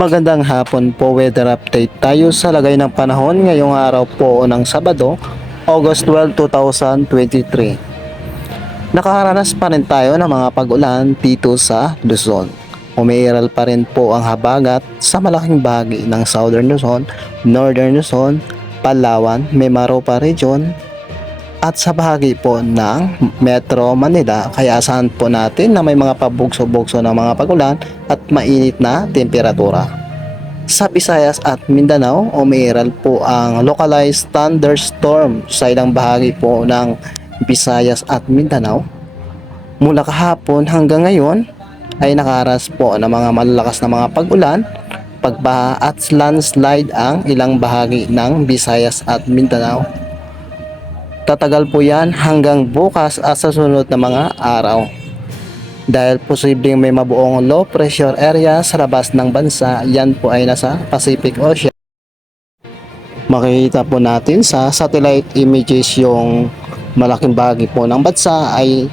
Magandang hapon po, weather update tayo sa lagay ng panahon ngayong araw po ng Sabado, August 12, 2023. Nakaharanas pa rin tayo ng mga pag-ulan dito sa Luzon. Umiiral pa rin po ang habagat sa malaking bahagi ng Southern Luzon, Northern Luzon, Palawan, Mimaropa Region, at sa bahagi po ng Metro Manila kaya asahan po natin na may mga pabugso-bugso ng mga pagulan at mainit na temperatura. Sa Visayas at Mindanao, umiiral po ang localized thunderstorm sa ilang bahagi po ng Visayas at Mindanao. Mula kahapon hanggang ngayon ay nakaras po ng mga malalakas na mga pagulan, pagbaha at landslide ang ilang bahagi ng Visayas at Mindanao. Tatagal po yan hanggang bukas at sa sunod na mga araw. Dahil posibleng may mabuong low pressure area sa labas ng bansa, yan po ay nasa Pacific Ocean. Makikita po natin sa satellite images yung malaking bahagi po ng bansa ay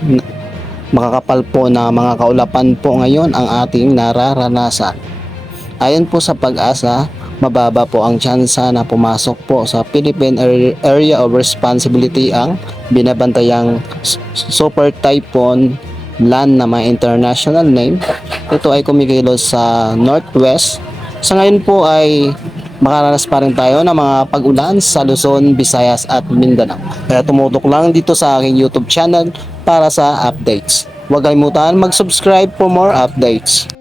makakapal po na mga kaulapan po ngayon ang ating nararanasan. Ayon po sa pag-asa, mababa po ang tsansa na pumasok po sa Philippine Ar- Area of Responsibility ang binabantayang Super Typhoon Lan na may international name. Ito ay kumikilos sa northwest. Sa ngayon po ay makaranas pa rin tayo ng mga pag-ulan sa Luzon, Visayas at Mindanao. Kaya tumutok lang dito sa aking YouTube channel para sa updates. Huwag kalimutan mag-subscribe for more updates.